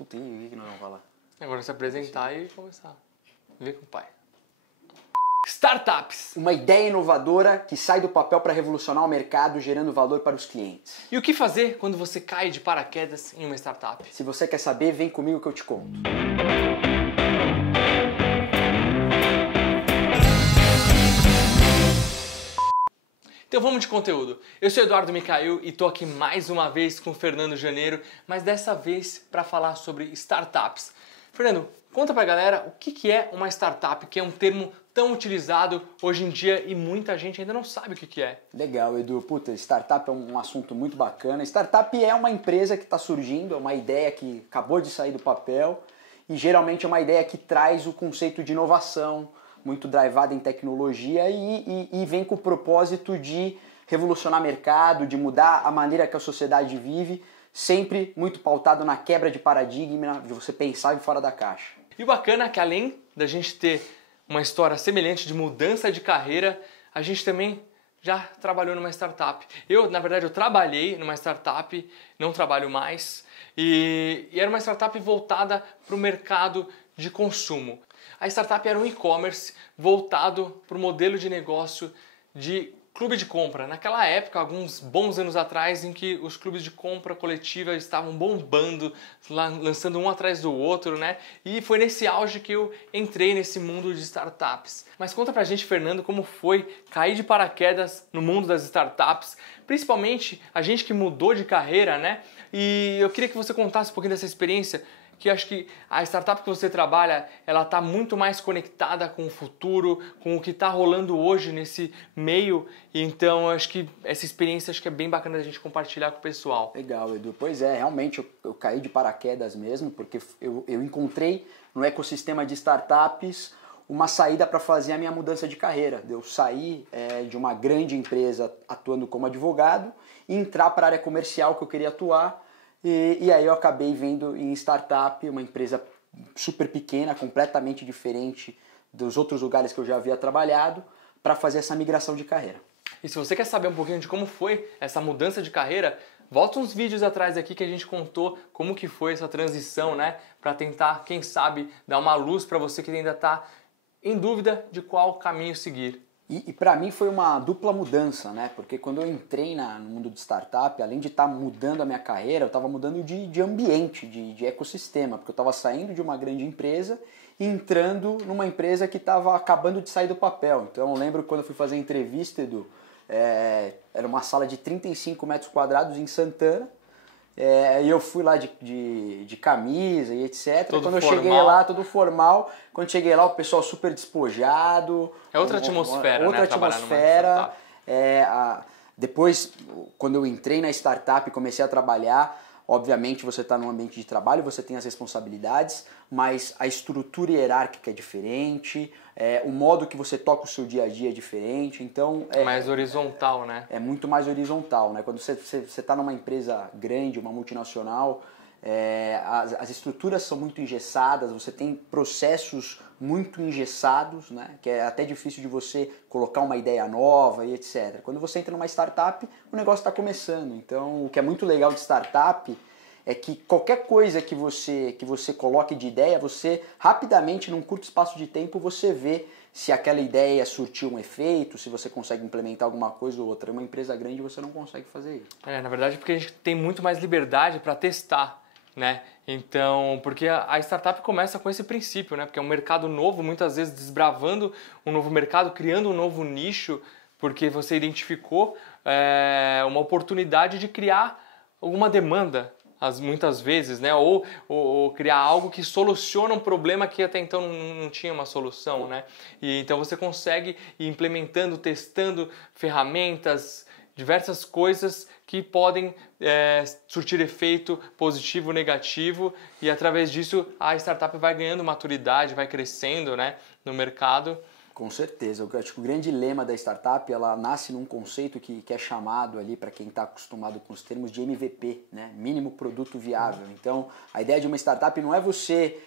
Puta, e o que nós vamos falar? Agora se apresentar e começar. Vem com o pai. Startups. Uma ideia inovadora que sai do papel para revolucionar o mercado, gerando valor para os clientes. E o que fazer quando você cai de paraquedas em uma startup? Se você quer saber, vem comigo que eu te conto. Então vamos de conteúdo. Eu sou Eduardo Micael e tô aqui mais uma vez com o Fernando Janeiro, mas dessa vez para falar sobre startups. Fernando, conta pra galera o que é uma startup, que é um termo tão utilizado hoje em dia e muita gente ainda não sabe o que é. Legal, Edu. Puta, startup é um assunto muito bacana. Startup é uma empresa que está surgindo, é uma ideia que acabou de sair do papel e geralmente é uma ideia que traz o conceito de inovação, muito drivada em tecnologia e vem com o propósito de revolucionar mercado, de mudar a maneira que a sociedade vive, sempre muito pautado na quebra de paradigma, de você pensar fora da caixa. E o bacana é que além da gente ter uma história semelhante de mudança de carreira, a gente também já trabalhou numa startup. Na verdade, eu trabalhei numa startup, não trabalho mais, e era uma startup voltada para o mercado de consumo. A startup era um e-commerce voltado para o modelo de negócio de clube de compra. Naquela época, alguns bons anos atrás, em que os clubes de compra coletiva estavam bombando, lançando um atrás do outro, né? E foi nesse auge que eu entrei nesse mundo de startups. Mas conta pra gente, Fernando, como foi cair de paraquedas no mundo das startups, principalmente a gente que mudou de carreira, né? E eu queria que você contasse um pouquinho dessa experiência, que acho que a startup que você trabalha, ela está muito mais conectada com o futuro, com o que está rolando hoje nesse meio, então acho que essa experiência acho que é bem bacana da gente compartilhar com o pessoal. Legal, Edu. Pois é, realmente eu caí de paraquedas mesmo, porque eu encontrei no ecossistema de startups uma saída para fazer a minha mudança de carreira. Eu saí de uma grande empresa atuando como advogado e entrar para a área comercial que eu queria atuar. E aí eu acabei vendo em startup, uma empresa super pequena, completamente diferente dos outros lugares que eu já havia trabalhado, para fazer essa migração de carreira. E se você quer saber um pouquinho de como foi essa mudança de carreira, volta uns vídeos atrás aqui que a gente contou como que foi essa transição, né? Para tentar, quem sabe, dar uma luz para você que ainda está em dúvida de qual caminho seguir. E para mim foi uma dupla mudança, né? Porque quando eu entrei no mundo de startup, além de estar mudando a minha carreira, eu estava mudando de ambiente, de ecossistema, porque eu estava saindo de uma grande empresa e entrando numa empresa que estava acabando de sair do papel. Então eu lembro quando eu fui fazer a entrevista, Edu, era uma sala de 35 metros quadrados em Santana, e eu fui lá de camisa e etc. Todo quando eu formal. cheguei lá, todo formal. Quando cheguei lá, o pessoal super despojado. É outra atmosfera, outra né? atmosfera. Depois, quando eu entrei na startup e comecei a trabalhar, obviamente você está num ambiente de trabalho, você tem as responsabilidades, mas a estrutura hierárquica é diferente, o modo que você toca o seu dia a dia é diferente, então... Mais horizontal, né? É muito mais horizontal, né? Quando você está numa empresa grande, uma multinacional, as estruturas são muito engessadas, você tem processos muito engessados, né? Que é até difícil de você colocar uma ideia nova e etc. Quando você entra numa startup, o negócio está começando. Então, o que é muito legal de startup é que qualquer coisa que você coloque de ideia, você rapidamente, num curto espaço de tempo, você vê se aquela ideia surtiu um efeito, se você consegue implementar alguma coisa ou outra. Uma empresa grande você não consegue fazer isso. Na verdade, porque a gente tem muito mais liberdade para testar, né? Então, porque a startup começa com esse princípio, né? Porque é um mercado novo, muitas vezes desbravando um novo mercado, criando um novo nicho, porque você identificou uma oportunidade de criar alguma demanda, muitas vezes, né? Ou criar algo que soluciona um problema que até então não tinha uma solução, né? E então você consegue ir implementando, testando ferramentas, diversas coisas que podem surtir efeito positivo ou negativo, e através disso a startup vai ganhando maturidade, vai crescendo, né, no mercado. Com certeza. Eu acho que o grande lema da startup, ela nasce num conceito que é chamado ali, para quem está acostumado com os termos, de MVP, né? Mínimo produto viável. Então, a ideia de uma startup não é você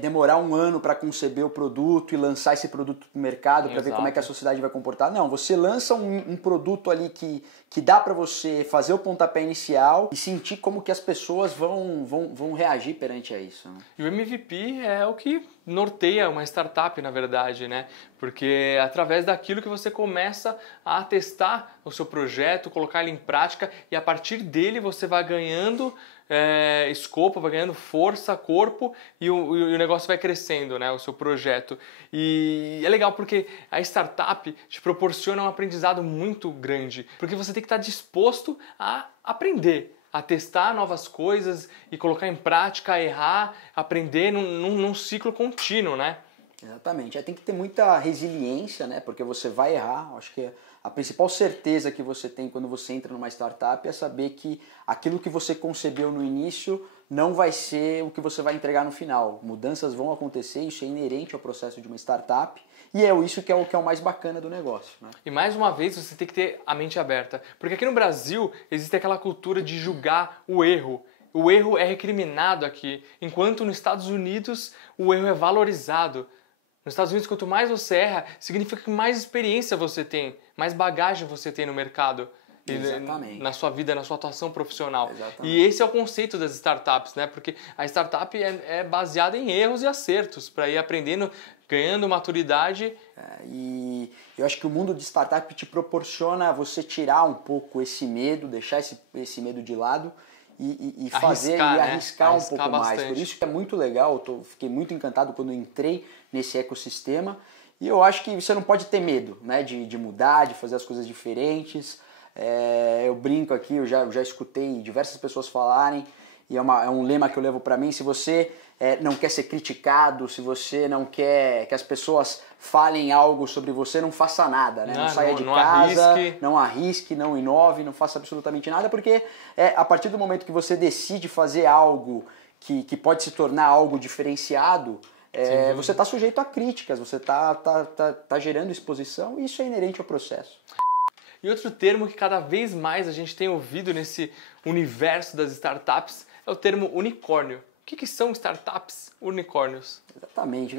demorar um ano para conceber o produto e lançar esse produto para o mercado para ver como é que a sociedade vai comportar. Não, você lança um produto ali que dá para você fazer o pontapé inicial e sentir como que as pessoas vão reagir perante a isso. Né? E o MVP é o que norteia uma startup, na verdade, né? Porque é através daquilo que você começa a testar o seu projeto, colocar ele em prática e a partir dele você vai ganhando escopo, vai ganhando força, corpo e o negócio vai crescendo, né? O seu projeto. E é legal porque a startup te proporciona um aprendizado muito grande, porque você tem que estar disposto a aprender, a testar novas coisas e colocar em prática, a errar, aprender num ciclo contínuo, né? Exatamente. Tem que ter muita resiliência, né? Porque você vai errar. Acho que a principal certeza que você tem quando você entra numa startup é saber que aquilo que você concebeu no início não vai ser o que você vai entregar no final. Mudanças vão acontecer, isso é inerente ao processo de uma startup e é isso que é o mais bacana do negócio. Né? E mais uma vez você tem que ter a mente aberta, porque aqui no Brasil existe aquela cultura de julgar o erro. O erro é recriminado aqui, enquanto nos Estados Unidos o erro é valorizado. Nos Estados Unidos, quanto mais você erra, significa que mais experiência você tem, mais bagagem você tem no mercado. Exatamente. Na sua vida, na sua atuação profissional. Exatamente. E esse é o conceito das startups, né? Porque a startup é baseada em erros e acertos, para ir aprendendo, ganhando maturidade. E eu acho que o mundo de startup te proporciona você tirar um pouco esse medo, deixar esse medo de lado e fazer e arriscar um pouco mais. Por isso que é muito legal, fiquei muito encantado quando entrei nesse ecossistema. E eu acho que você não pode ter medo, né, de mudar, de fazer as coisas diferentes. Eu brinco aqui, eu já escutei diversas pessoas falarem, e é um lema que eu levo para mim: se você não quer ser criticado, se você não quer que as pessoas falem algo sobre você, não faça nada, né? Não saia de casa, não arrisque, não inove, não faça absolutamente nada, porque a partir do momento que você decide fazer algo que pode se tornar algo diferenciado, você está sujeito a críticas, você tá gerando exposição e isso é inerente ao processo. E outro termo que cada vez mais a gente tem ouvido nesse universo das startups é o termo unicórnio. O que são startups unicórnios? Exatamente.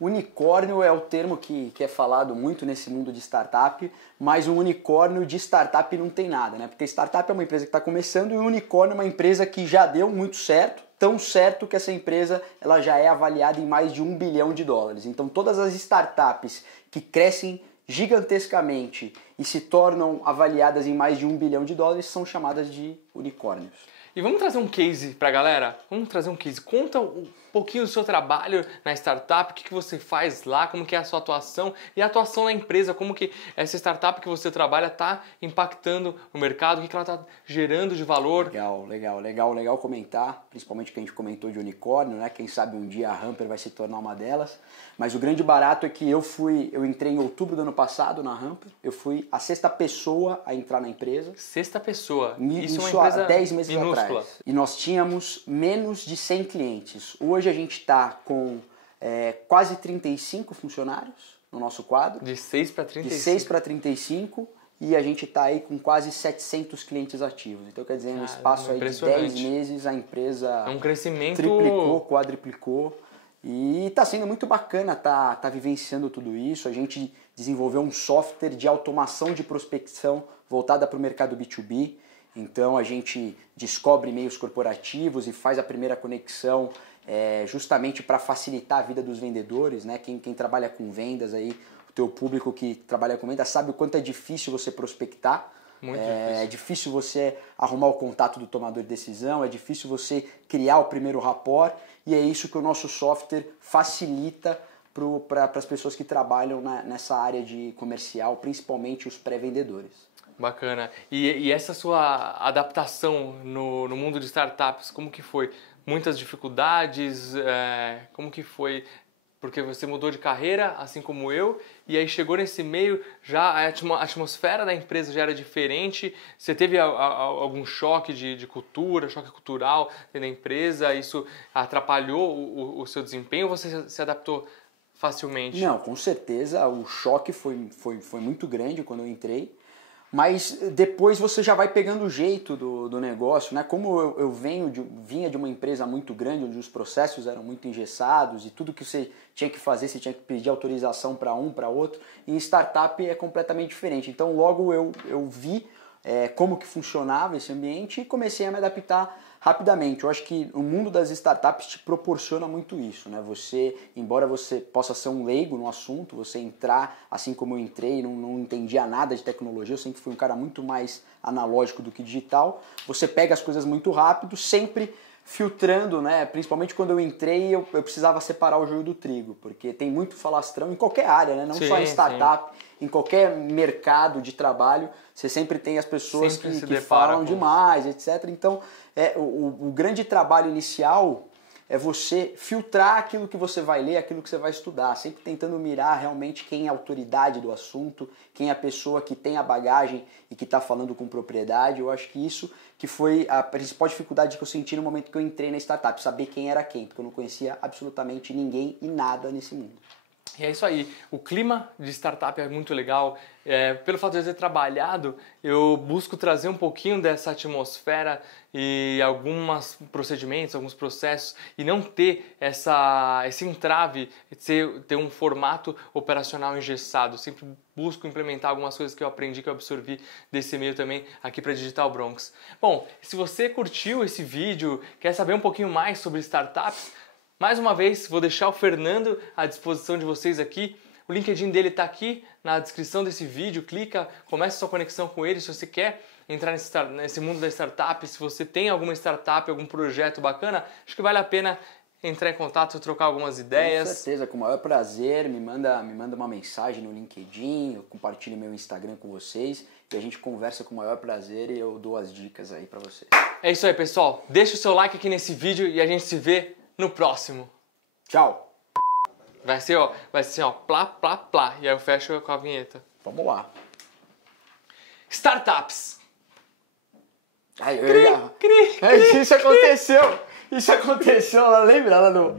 Unicórnio é o termo que é falado muito nesse mundo de startup, mas um unicórnio de startup não tem nada, né? Porque startup é uma empresa que está começando e o unicórnio é uma empresa que já deu muito certo, tão certo que essa empresa ela já é avaliada em mais de $1 bilhão. Então todas as startups que crescem gigantescamente e se tornam avaliadas em mais de $1 bilhão são chamadas de unicórnios. E vamos trazer um case pra galera? Vamos trazer um case. Conta um pouquinho do seu trabalho na startup, o que você faz lá, como que é a sua atuação e a atuação na empresa, como que essa startup que você trabalha está impactando o mercado, o que ela está gerando de valor. Legal comentar, principalmente que a gente comentou de unicórnio, né? Quem sabe um dia a Hamper vai se tornar uma delas. Mas o grande barato é que eu entrei em outubro do ano passado na Hamper, eu fui a 6ª pessoa a entrar na empresa. 6ª pessoa? Isso é uma empresa há 10 meses minúscula. Atrás. E nós tínhamos menos de 100 clientes. Hoje a gente está com quase 35 funcionários no nosso quadro. De 6 para 35. De 6 para 35 e a gente está aí com quase 700 clientes ativos. Então quer dizer, no espaço aí de 10 meses a empresa é um crescimento triplicou, quadriplicou. E está sendo muito bacana tá vivenciando tudo isso. A gente desenvolveu um software de automação de prospecção voltada para o mercado B2B. Então a gente descobre e-mails corporativos e faz a primeira conexão justamente para facilitar a vida dos vendedores, né? Quem trabalha com vendas aí, o teu público que trabalha com vendas sabe o quanto é difícil você prospectar. Muito difícil. É difícil você arrumar o contato do tomador de decisão, é difícil você criar o primeiro rapport e é isso que o nosso software facilita para as pessoas que trabalham nessa área de comercial, principalmente os pré-vendedores. Bacana. E essa sua adaptação no mundo de startups, como que foi? Muitas dificuldades? Como que foi? Porque você mudou de carreira, assim como eu, e aí chegou nesse meio, já a atmosfera da empresa já era diferente. Você teve algum choque de cultura, choque cultural dentro da empresa? Isso atrapalhou o seu desempenho ou você se adaptou facilmente? Não, com certeza o choque foi muito grande quando eu entrei. Mas depois você já vai pegando o jeito do negócio, né? Como eu vinha de uma empresa muito grande, onde os processos eram muito engessados e tudo que você tinha que fazer, você tinha que pedir autorização para um, para outro. E em startup é completamente diferente. Então logo eu vi como que funcionava esse ambiente e comecei a me adaptar rapidamente. Eu acho que o mundo das startups te proporciona muito isso, né? Você, embora você possa ser um leigo no assunto, você entrar, assim como eu entrei, não entendia nada de tecnologia, eu sempre fui um cara muito mais analógico do que digital, você pega as coisas muito rápido, sempre filtrando, né? Principalmente quando eu entrei, eu precisava separar o joio do trigo, porque tem muito falastrão em qualquer área, né? Não só em startup, em qualquer mercado de trabalho, você sempre tem as pessoas que falam demais, etc. Então, o grande trabalho inicial é você filtrar aquilo que você vai ler, aquilo que você vai estudar, sempre tentando mirar realmente quem é a autoridade do assunto, quem é a pessoa que tem a bagagem e que está falando com propriedade. Eu acho que isso que foi a principal dificuldade que eu senti no momento que eu entrei na startup, saber quem era quem, porque eu não conhecia absolutamente ninguém e nada nesse mundo. E é isso aí, o clima de startup é muito legal. Pelo fato de eu ter trabalhado, eu busco trazer um pouquinho dessa atmosfera e alguns procedimentos, alguns processos, e não ter esse entrave, ter um formato operacional engessado. Sempre busco implementar algumas coisas que eu aprendi, que eu absorvi desse meio também aqui para Digital Bronx. Bom, se você curtiu esse vídeo, quer saber um pouquinho mais sobre startups, mais uma vez, vou deixar o Fernando à disposição de vocês aqui. O LinkedIn dele está aqui na descrição desse vídeo. Clica, comece sua conexão com ele se você quer entrar nesse mundo da startup. Se você tem alguma startup, algum projeto bacana, acho que vale a pena entrar em contato e trocar algumas ideias. Com certeza, com o maior prazer. Me manda uma mensagem no LinkedIn, eu compartilho meu Instagram com vocês e a gente conversa com o maior prazer e eu dou as dicas aí para vocês. É isso aí, pessoal. Deixa o seu like aqui nesse vídeo e a gente se vê no próximo. Tchau. Vai ser, ó, plá, plá, plá. E aí eu fecho com a vinheta. Vamos lá. Startups. Ai, Cri. Isso aconteceu. Lembra lá no...